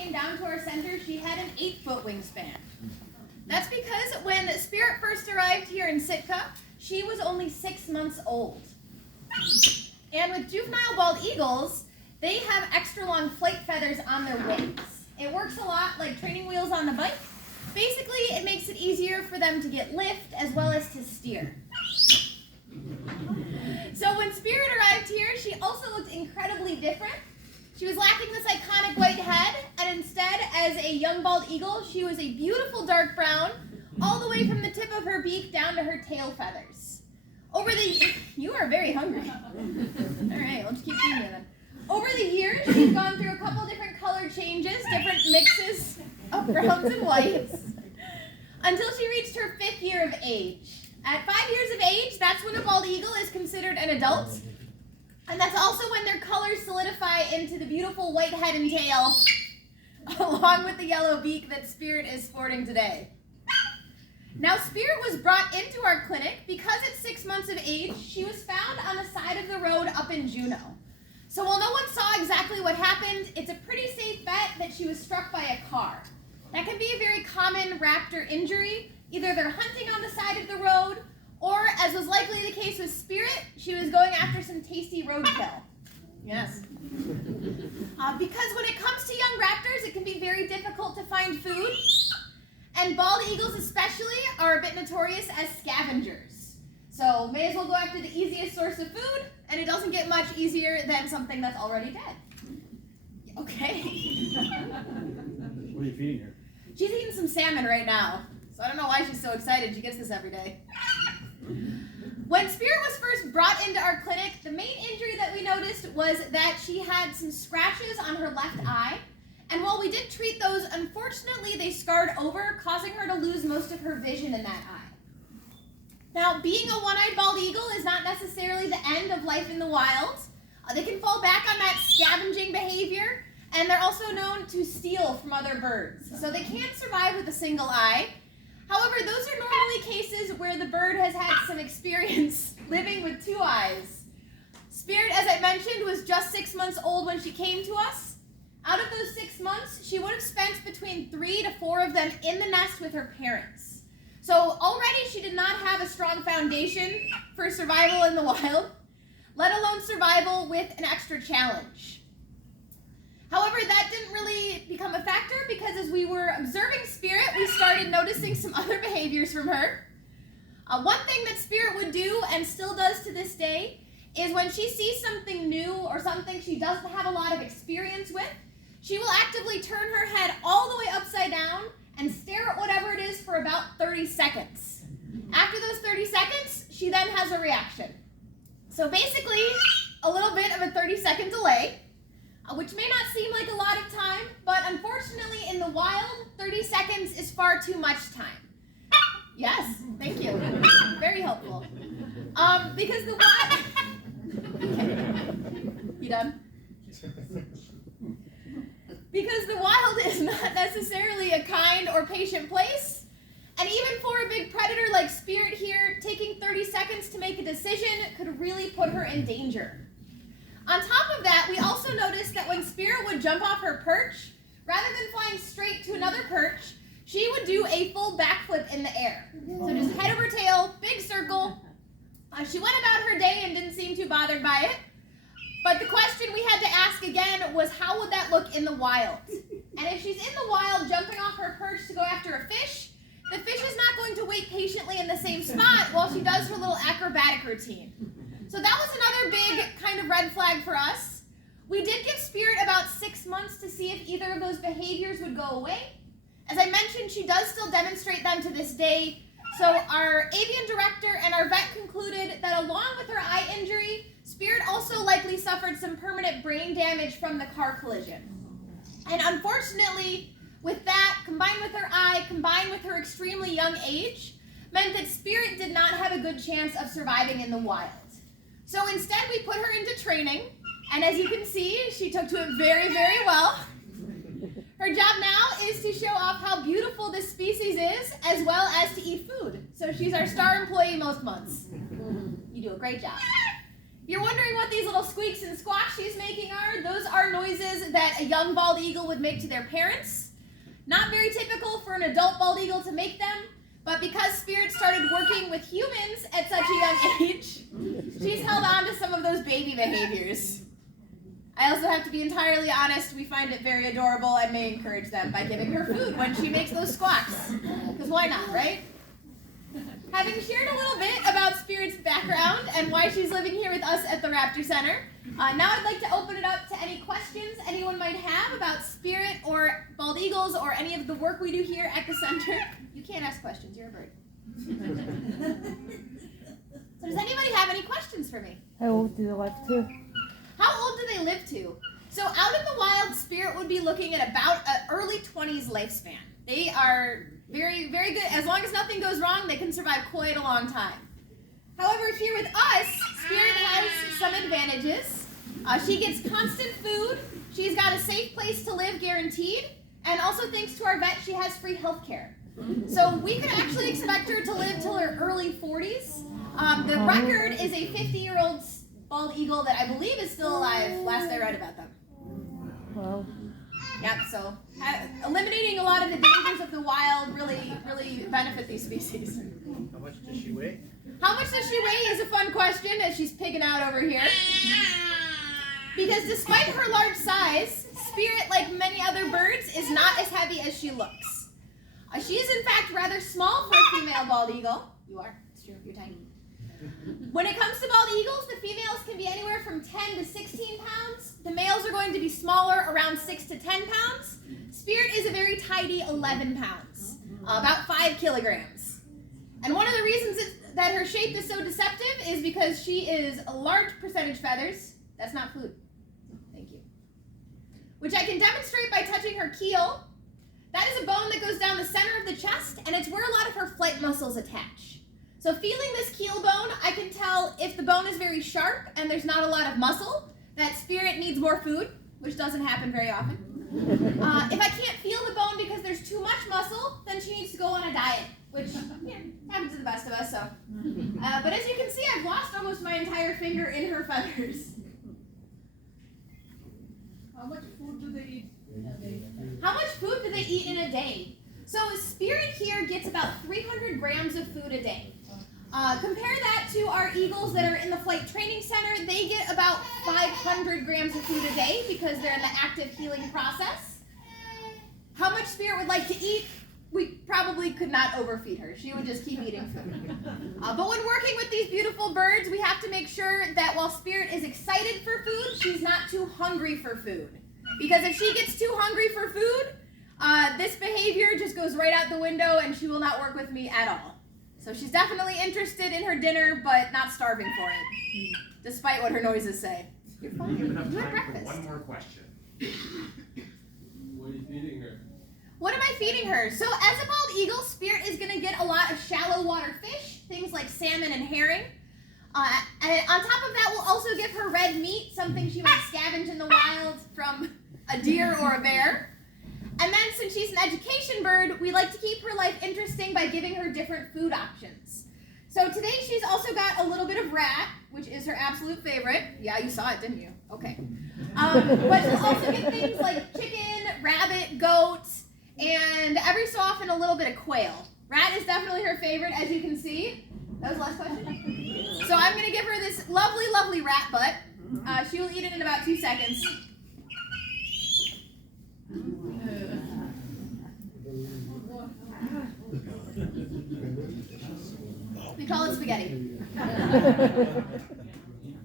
came down to our center, she had an 8-foot wingspan. That's because when Spirit first arrived here in Sitka, she was only 6 months old. And with juvenile bald eagles, they have extra long flight feathers on their wings. It works a lot like training wheels on the bike. Basically, it makes it easier for them to get lift as well as to steer. So when Spirit arrived here, she also looked incredibly different. She was lacking this iconic white head, and instead, as a young bald eagle, she was a beautiful dark brown, all the way from the tip of her beak down to her tail feathers. You are very hungry. All right, let's keep feeding you then. Over the years, she's gone through a couple different color changes, different mixes of browns and whites, until she reached her 5th year of age. At 5 years of age, that's when a bald eagle is considered an adult, and that's also when their colors solidify into the beautiful white head and tail, along with the yellow beak that Spirit is sporting today. Now, Spirit was brought into our clinic because at 6 months of age, she was found on the side of the road up in Juneau. So while no one saw exactly what happened, it's a pretty safe bet that she was struck by a car. That can be a very common raptor injury. Either they're hunting on the side of the road, or, as was likely the case with Spirit, she was going after some tasty roadkill. Yes. Because when it comes to young raptors, it can be very difficult to find food. And bald eagles especially are a bit notorious as scavengers. So may as well go after the easiest source of food, and it doesn't get much easier than something that's already dead. Okay. What are you feeding her? She's eating some salmon right now. So I don't know why she's so excited. She gets this every day. When Spirit was first brought into our clinic, the main injury that we noticed was that she had some scratches on her left eye. And while we did treat those, unfortunately they scarred over, causing her to lose most of her vision in that eye. Now, being a one-eyed bald eagle is not necessarily the end of life in the wild. They can fall back on that scavenging behavior, and they're also known to steal from other birds. So they can't survive with a single eye. However, those are normally cases where the bird has had some experience living with 2 eyes. Spirit, as I mentioned, was just 6 months old when she came to us. Out of those 6 months, she would have spent between 3 to 4 of them in the nest with her parents. So already she did not have a strong foundation for survival in the wild, let alone survival with an extra challenge. However, that didn't really become a factor because as we were observing Spirit, we started noticing some other behaviors from her. One thing that Spirit would do, and still does to this day, is when she sees something new or something she doesn't have a lot of experience with, she will actively turn her head all the way upside down and stare at whatever it is for about 30 seconds. After those 30 seconds, she then has a reaction. So basically, a little bit of a 30-second delay, which may not seem like a lot of time, but unfortunately in the wild, 30 seconds is far too much time. Yes, thank you. Very helpful. Because the wild... You done? Because the wild is not necessarily a kind or patient place, and even for a big predator like Spirit here, taking 30 seconds to make a decision could really put her in danger. On top of that, we also noticed that when Spirit would jump off her perch, rather than flying straight to another perch, she would do a full backflip in the air. So just head over tail, big circle. She went about her day and didn't seem too bothered by it. But the question we had to ask again was, how would that look in the wild? And if she's in the wild jumping off her perch to go after a fish, the fish is not going to wait patiently in the same spot while she does her little acrobatic routine. So that was another big kind of red flag for us. We did give Spirit about 6 months to see if either of those behaviors would go away. As I mentioned, she does still demonstrate them to this day. So our avian director and our vet concluded that along with her eye injury, Spirit also likely suffered some permanent brain damage from the car collision. And unfortunately, with that, combined with her eye, combined with her extremely young age, meant that Spirit did not have a good chance of surviving in the wild. So instead, we put her into training, and as you can see, she took to it very, very well. Her job now is to show off how beautiful this species is, as well as to eat food. So she's our star employee most months. You do a great job. If you're wondering what these little squeaks and squawks she's making are, those are noises that a young bald eagle would make to their parents. Not very typical for an adult bald eagle to make them, but because Spirit started working with humans at such a young age, she's held on to some of those baby behaviors. I also have to be entirely honest, we find it very adorable and may encourage them by giving her food when she makes those squawks. Because why not, right? Having shared a little bit about Spirit's background and why she's living here with us at the Raptor Center, now I'd like to open it up to any questions anyone might have about Spirit or bald eagles or any of the work we do here at the center. You can't ask questions, you're a bird. So does anybody have any questions for me? How old do they live to? How old do they live to? So out in the wild, Spirit would be looking at about an early 20s lifespan. They are very, very good. As long as nothing goes wrong, they can survive quite a long time. However, here with us, Spirit has some advantages. She gets constant food. She's got a safe place to live guaranteed. And also thanks to our vet, she has free health care. So we could actually expect her to live till her early 40s. The record is a 50-year-old bald eagle that I believe is still alive, last I read about them. Wow. Yep, so eliminating a lot of the dangers of the wild really benefit these species. How much does she weigh? How much does she weigh is a fun question as she's pigging out over here. Because despite her large size, Spirit, like many other birds, is not as heavy as she looks. She is in fact rather small for a female bald eagle. You are, it's true, you're tiny. When it comes to bald eagles, the females can be anywhere from 10 to 16 pounds. The males are going to be smaller, around 6 to 10 pounds. Spirit is a very tidy 11 pounds, about 5 kilograms. And one of the reasons that her shape is so deceptive is because she is a large percentage feathers. That's not food. Thank you. Which I can demonstrate by touching her keel. That is a bone that goes down the center of the chest, and it's where a lot of her flight muscles attach. So feeling this keel bone, I can tell if the bone is very sharp and there's not a lot of muscle, that Spirit needs more food, which doesn't happen very often. If I can't feel the bone because there's too much muscle, then she needs to go on a diet, which happens to the best of us. So, but as you can see, I've lost almost my entire finger in her feathers. How much food do they eat in a day? How much food do they eat in a day? So Spirit here gets about 300 grams of food a day. Compare that to our eagles that are in the flight training center. They get about 500 grams of food a day because they're in the active healing process. How much Spirit would like to eat? We probably could not overfeed her. She would just keep eating food. But when working with these beautiful birds, we have to make sure that while Spirit is excited for food, she's not too hungry for food. Because if she gets too hungry for food, this behavior just goes right out the window and she will not work with me at all. So she's definitely interested in her dinner, but not starving for it, despite what her noises say. You're fine. We have enough You had time for breakfast. one more question. What are you feeding her? What am I feeding her? So as a bald eagle, Spirit is going to get a lot of shallow water fish, things like salmon and herring. And on top of that, we'll also give her red meat, something she might scavenge in the wild from a deer or a bear. And then since she's an education bird, we like to keep her life interesting by giving her different food options. So today she's also got a little bit of rat, which is her absolute favorite. Yeah, you saw it, didn't you? Okay. But she'll also get things like chicken, rabbit, goat, and every so often a little bit of quail. Rat is definitely her favorite, as you can see. That was the last question? So I'm going to give her this lovely, lovely rat butt. She will eat it in about 2 seconds. We call it spaghetti.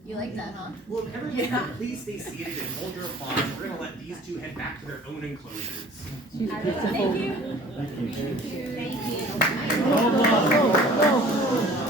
You like that, huh? Well, everyone, please stay seated and hold your applause. We're going to let these two head back to their own enclosures. She's Thank beautiful. you. Thank you. Oh, no.